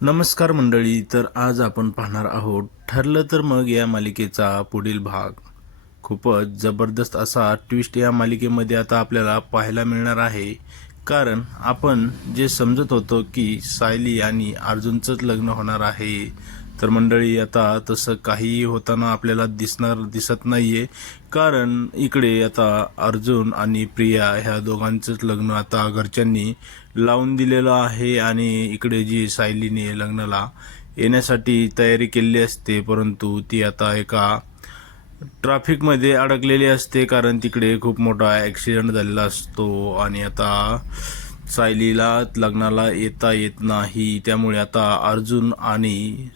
नमस्कार मंडळी तर आज आपण पाहणार आहोत ठरलं तर मग या मालिकेचा पुढील भाग. खूपच जबरदस्त असा ट्विस्ट या मालिकेमध्ये आता आपल्याला पाहायला मिळणार आहे. कारण आपण जे समजत होतो की सायली आणि अर्जुनचंच लग्न होणार आहे. तर मंडळी आता तसं काहीही होताना आपल्याला दिसणार दिसत नाही आहे कारण इकडे आता अर्जुन आणि प्रिया ह्या दोघांचंच लग्न आता घरच्यांनी लावून दिलेलं आहे आणि इकडे जी सायलीने लग्नाला येण्यासाठी तयारी केलेली असते परंतु ती आता एका ट्रॅफिकमध्ये अडकलेली असते कारण तिकडे खूप मोठा ॲक्सिडेंट झालेला असतो आणि आता सायलीला लग्नाला येता येत नाही. त्यामुळे आता अर्जुन आणि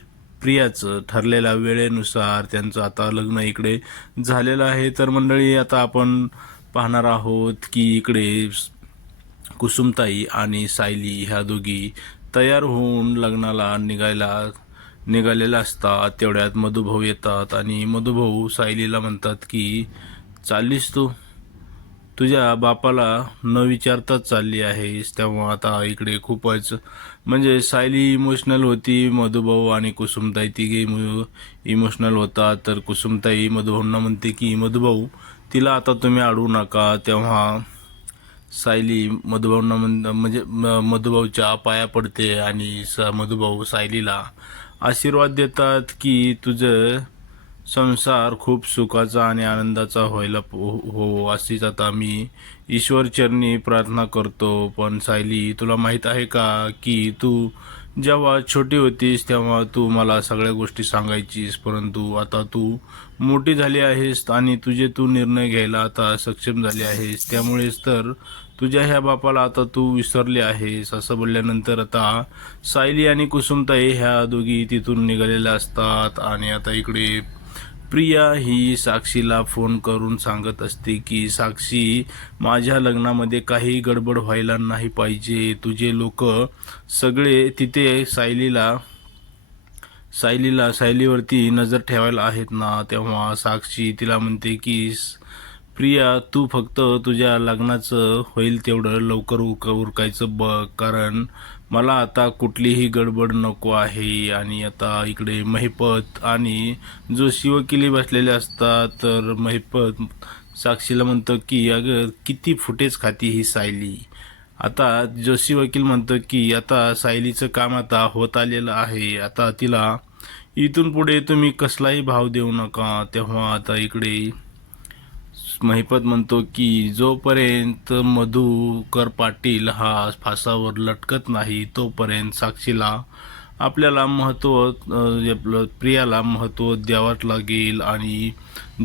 प्रियाचं ठरलेल्या वेळेनुसार त्यांचं आता लग्न इकडे झालेलं आहे. तर मंडळी आता आपण पाहणार आहोत की इकडे कुसुमताई आणि सायली ह्या दोघी तयार होऊन लग्नाला निघायला निघालेल्या असतात तेवढ्यात मधुभाऊ येतात आणि मधुभाऊ सायलीला म्हणतात की चाललीस तू? तुझ्या बापाला न विचारताच चालली आहेस तेव्हा आता इकडे खूपच म्हणजे सायली इमोशनल होती मधुभाऊ आणि कुसुमताई तिघे इमोशनल होतात तर कुसुमताई मधुभाऊंना म्हणते की मधुभाऊ तिला आता तुम्ही अडवू नका तेव्हा सायली मधुभाऊंना म्हणजे म- मधुभाऊच्या पाया पडते आणि स मधुभाऊ सायलीला आशीर्वाद देतात की तुझं संसार खूप सुखाचा आणि आनंदाचा व्हायला हो हो अशीच आता मी ईश्वरचरणी प्रार्थना करतो. पण सायली तुला माहीत आहे का की तू जेव्हा छोटी होतीस तेव्हा तू मला सगळ्या गोष्टी सांगायचीस परंतु आता तू मोठी झाली आहेस आणि तुझे तू निर्णय घ्यायला आता सक्षम झाली आहेस. त्यामुळेच तर तुझ्या ह्या बापाला आता तू विसरले आहेस असं बोलल्यानंतर आता सायली आणि कुसुमताई ह्या दोघी तिथून निघालेल्या असतात आणि आता इकडे प्रिया ही साक्षीला फोन करून सांगत असते की साक्षी माझ्या लग्नामध्ये काही गडबड व्हायला नाही पाहिजे. तुझे लोक सगळे तिथे सायलीला सायलीला सायलीवरती नजर ठेवायला आहेत ना? तेव्हा साक्षी तिला म्हणते की प्रिया तू फक्त तुझ्या लग्नाचं होईल तेवढं लवकर उक उरकायचं बघ. कारण मला आता कुठलीही गडबड नको आहे आणि आता इकडे महिपत आणि जो शिवकिली बसलेले असतात तर महिपत साक्षीला म्हणतं की अगं किती फुटेज खाती ही सायली? आता जोशी वकील म्हणतो की आता सायलीचं काम आता होत आलेलं आहे. आता तिला इथून पुढे तुम्ही कसलाही भाव देऊ नका. तेव्हा आता इकडे महिपत म्हणतो की जोपर्यंत मधुकर पाटील हा फासावर लटकत नाही तोपर्यंत साक्षीला आपल्याला महत्त्व आपलं प्रियाला महत्त्व द्यावंच लागेल आणि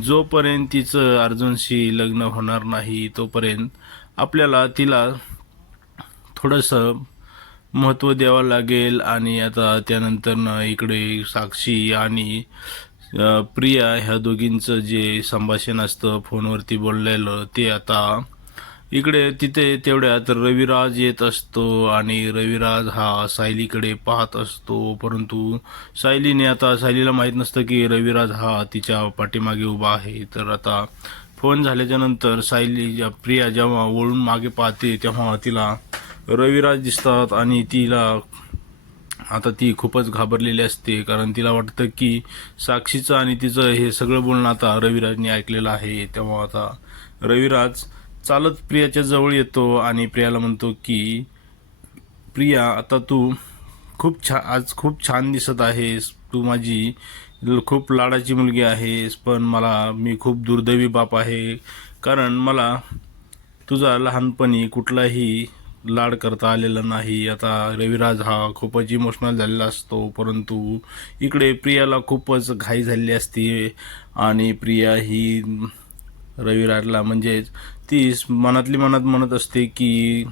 जोपर्यंत तिचं अर्जुनशी लग्न होणार नाही तोपर्यंत आपल्याला तिला थोडंसं महत्त्व द्यावं लागेल आणि आता त्यानंतर इकडे साक्षी आणि प्रिया ह्या दोघींचं जे संभाषण असतं फोनवरती बोललेलं ते आता इकडे तिथे तेवढ्यात रविराज येत असतो आणि रविराज हा सायलीकडे पाहत असतो. परंतु सायलीने आता सायलीला माहीत नसतं की रविराज हा तिच्या पाठीमागे उभा आहे. तर आता फोन झाल्याच्यानंतर सायली प्रिया जेव्हा वळून मागे पाहते तेव्हा तिला रविराज दिसतात आणि तिला आता ती खूपच घाबरलेली असते कारण तिला वाटतं की साक्षीचं आणि तिचं हे सगळं बोलणं आता रविराजने ऐकलेलं आहे. तेव्हा आता रविराज चालत प्रियाच्या जवळ येतो आणि प्रियाला म्हणतो की प्रिया आता तू खूप छा आज खूप छान दिसत आहेस. तू माझी खूप लाडाची मुलगी आहेस पण मला मी खूप दुर्दैवी बाप आहे. कारण मला तुझा लहानपणी कुठलाही लाड करता आलेला नाही. आता रविराज हा खूपच इमोशनल झालेला असतो परंतु इकडे प्रियाला खूपच घाई झालेली असते आणि प्रिया ही रविराजला म्हणजेच ती मनातली मनात म्हणत असते की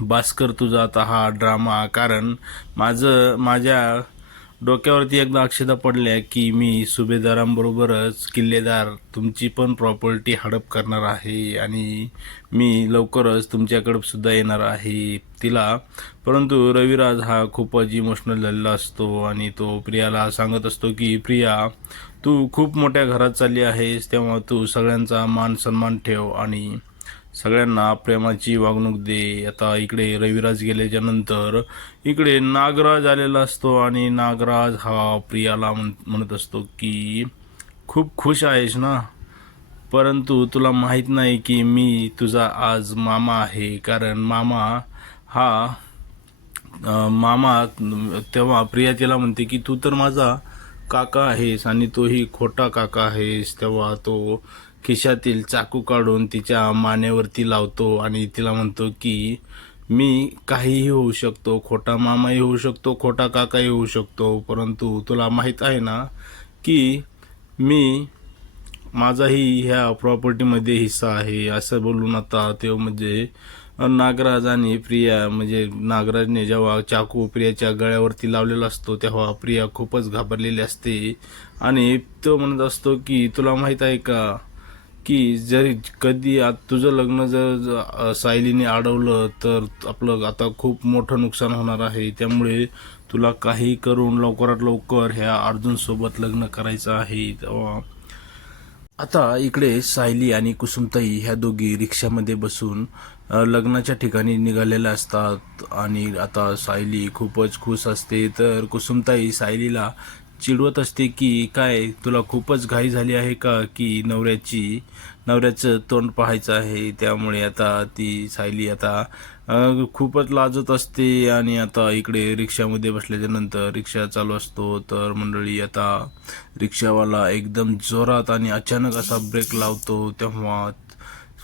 भास्कर तुझा आता हा ड्रामा कारण माझं माझ्या डोक्यावरती एकदा अक्षता पडल्या की मी सुभेदारांबरोबरच किल्लेदार तुमची पण प्रॉपर्टी हडप करणार आहे आणि मी लवकरच तुमच्याकडं सुद्धा येणार आहे तिला. परंतु रविराज हा खूपच इमोशनल झालेला असतो आणि तो प्रियाला सांगत असतो की प्रिया तू खूप मोठ्या घरात चालली आहेस तेव्हा तू सगळ्यांचा मान सन्मान ठेव आणि सगळ्यांना प्रेमाची वागणूक दे. आता इकडे रविराज गेल्याच्यानंतर इकडे नागराज आलेला असतो आणि नागराज हा प्रियाला म्हण म्हणत असतो की खूप खुश आहेस ना? परंतु तुला माहीत नाही की मी तुझा आज मामा आहे. कारण मामा हा मामा तेव्हा प्रिया तिला म्हणते की तू तर माझा काका आहेस आणि तोही खोटा काका आहेस. तेव्हा तो खिशातील चाकू काढून तिच्या मानेवरती लावतो आणि तिला म्हणतो की मी काहीही होऊ शकतो. खोटा मामाही होऊ शकतो खोटा काकाही होऊ शकतो. परंतु तुला माहीत आहे ना की मी माझाही ह्या प्रॉपर्टीमध्ये हिस्सा आहे. असं बोलून आता ते म्हणजे नागराज आणि प्रिया म्हणजे नागराजने जेव्हा चाकू प्रियाच्या गळ्यावरती लावलेला असतो तेव्हा प्रिया खूपच घाबरलेली असते. आणि तो म्हणत असतो की तुला माहीत आहे का? की जरी कधी आ तुझं लग्न जर सायलीने अडवलं तर आपलं आता खूप मोठं नुकसान होणार आहे. त्यामुळे तुला काही करून लवकरात लवकर ह्या अर्जुनसोबत लग्न करायचं आहे. तेव्हा आता इकडे सायली आणि कुसुमताई ह्या दोघी रिक्षामध्ये बसून लग्नाच्या ठिकाणी निघालेल्या असतात. आणि आता सायली खूपच खुश असते. तर कुसुमताई सायलीला चिडवत असते की काय तुला खूपच घाई झाली आहे का की नवऱ्याची नवऱ्याचं तोंड पाहायचं आहे? त्यामुळे आता ती सायली आता खूपच लाजत असते आणि आता इकडे रिक्षामध्ये बसल्याच्या नंतर रिक्षा चालू असतो. तर मंडळी आता रिक्षावाला एकदम जोरात आणि अचानक असा ब्रेक लावतो. तेव्हा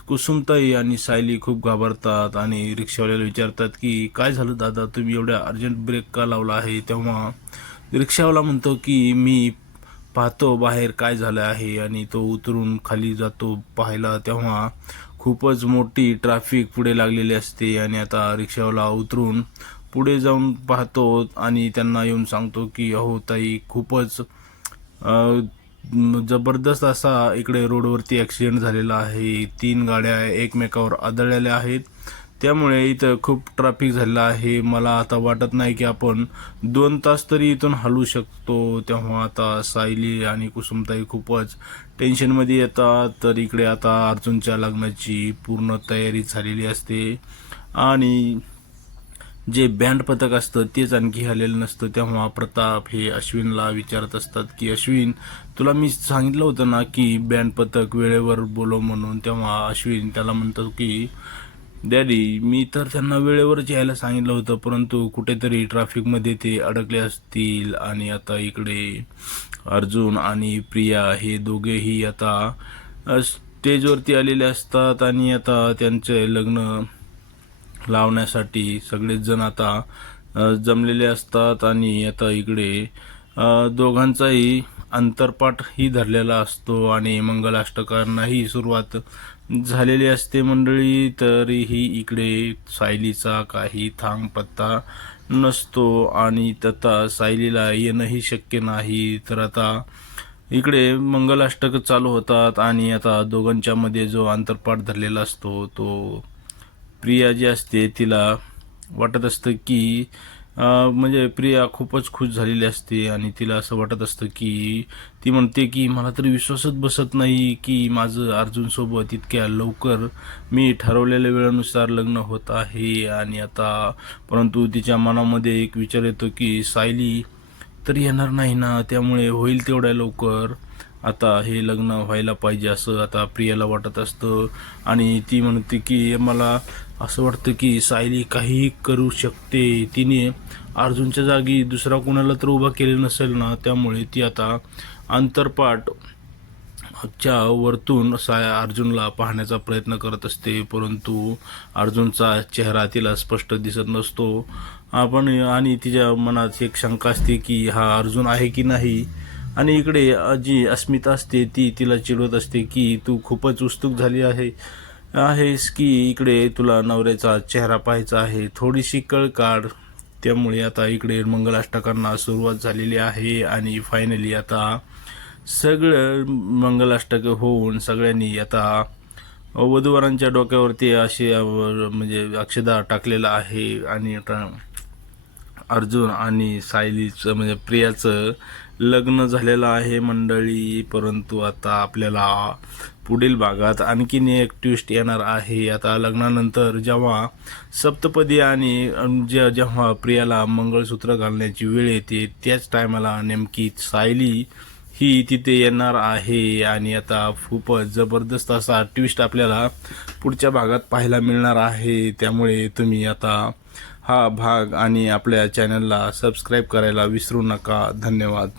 कुसुमताई आणि सायली खूप घाबरतात आणि रिक्षावाल्याला विचारतात की काय झालं दादा? तुम्ही एवढ्या अर्जंट ब्रेक का लावला आहे? तेव्हा रिक्षावाला म्हणतो की मी पाहतो बाहेर काय झालं आहे आणि तो उतरून खाली जातो पाहायला. तेव्हा खूपच मोठी ट्रॅफिक पुढे लागलेली असते आणि आता रिक्षावाला उतरून पुढे जाऊन पाहतो आणि त्यांना येऊन सांगतो की अहो ताई खूपच जबरदस्त असा इकडे रोडवरती ॲक्सिडेंट झालेला आहे. तीन गाड्या एकमेकावर आदळलेल्या आहेत. त्यामुळे इथं खूप ट्रॅफिक झालेलं आहे. मला आता वाटत नाही की आपण दोन तास तरी इथून हलवू शकतो. तेव्हा आता सायली आणि कुसुमताई खूपच टेन्शनमध्ये येतात. तर इकडे आता अर्जुनच्या लग्नाची पूर्ण तयारी झालेली असते. आणि जे बँड पथक असतं तेच आणखी आलेलं नसतं. तेव्हा प्रताप हे अश्विनला विचारत असतात की अश्विन तुला मी सांगितलं होतं ना की बँड पथक वेळेवर बोलव म्हणून? तेव्हा अश्विन त्याला म्हणतो की डॅडी मी तर त्यांना वेळेवरच यायला सांगितलं होतं परंतु कुठेतरी ट्रॅफिकमध्ये ते अडकले असतील आणि आता इकडे अर्जुन आणि प्रिया हे दोघेही आता स्टेजवरती आलेले असतात आणि आता त्यांचे लग्न लावण्यासाठी सगळेच जण आता जमलेले असतात आणि आता इकडे दोघांचाही अंतरपाठही धरलेला असतो आणि मंगलाष्टकांनाही सुरुवात झालेली असते मंडळी तरीही इकडे सायलीचा काही थांग पत्ता नसतो आणि तथा सायलीला येणंही शक्य नाही. तर आता इकडे मंगलाष्टक चालू होतात आणि आता दोघांच्या मध्ये जो अंतरपाठ धरलेला असतो तो प्रिया जी असते तिला वाटत असतं की म्हणजे प्रिया खूपच खुश झालेली असते आणि तिला असं वाटत असतं की ती म्हणते की मला तरी विश्वासच बसत नाही की माझं अर्जुनसोबत इतक्या लवकर मी ठरवलेल्या वेळेनुसार लग्न होत आहे. आणि आता परंतु तिच्या मनामध्ये एक विचार येतो की सायली तर येणार नाही ना त्यामुळे होईल तेवढ्या लवकर. आता हे लग्न व्हायला पाहिजे असं आता प्रियाला वाटत असतं. आणि ती म्हणते की मला असं वाटतं की सायली काहीही करू शकते. तिने अर्जुनच्या जागी दुसरा कोणाला तर उभा केले नसेल ना त्यामुळे ती आता अंतरपाठ च्या वरतून साय अर्जुनला पाहण्याचा प्रयत्न करत असते. परंतु अर्जुनचा चेहरा तिला स्पष्ट दिसत नसतो. आपण आणि तिच्या मनात एक शंका असते की हा अर्जुन आहे की नाही? आणि इकडे जी अस्मिता असते ती तिला चिडवत असते की तू खूपच उत्सुक झाली आहे आहेस की इकडे तुला नवऱ्याचा चेहरा पाहायचा आहे थोडीशी कळ काढ त्यामुळे आता इकडे मंगलाष्टकांना सुरुवात झालेली आहे आणि फायनली आता सगळं मंगलाष्टक होऊन सगळ्यांनी आता वधूवरांच्या डोक्यावरती असे म्हणजे अक्षदा टाकलेला आहे आणि अर्जुन आणि सायलीचं म्हणजे प्रियाचं लग्न झालेलं आहे मंडळी. परंतु आता आपल्याला पुढील भागात आणखीन एक ट्विस्ट येणार आहे. आता लग्नानंतर जेव्हा सप्तपदी आणि जे जेव्हा प्रियाला मंगळसूत्र घालण्याची वेळ येते त्याच टायमाला नेमकी सायली ही तिथे येणार आहे. आणि आता खूपच जबरदस्त असा ट्विस्ट आपल्याला पुढच्या भागात पाहायला मिळणार आहे. त्यामुळे तुम्ही आता हा भाग आणि आपल्या चॅनलला सबस्क्राईब करायला विसरू नका. धन्यवाद.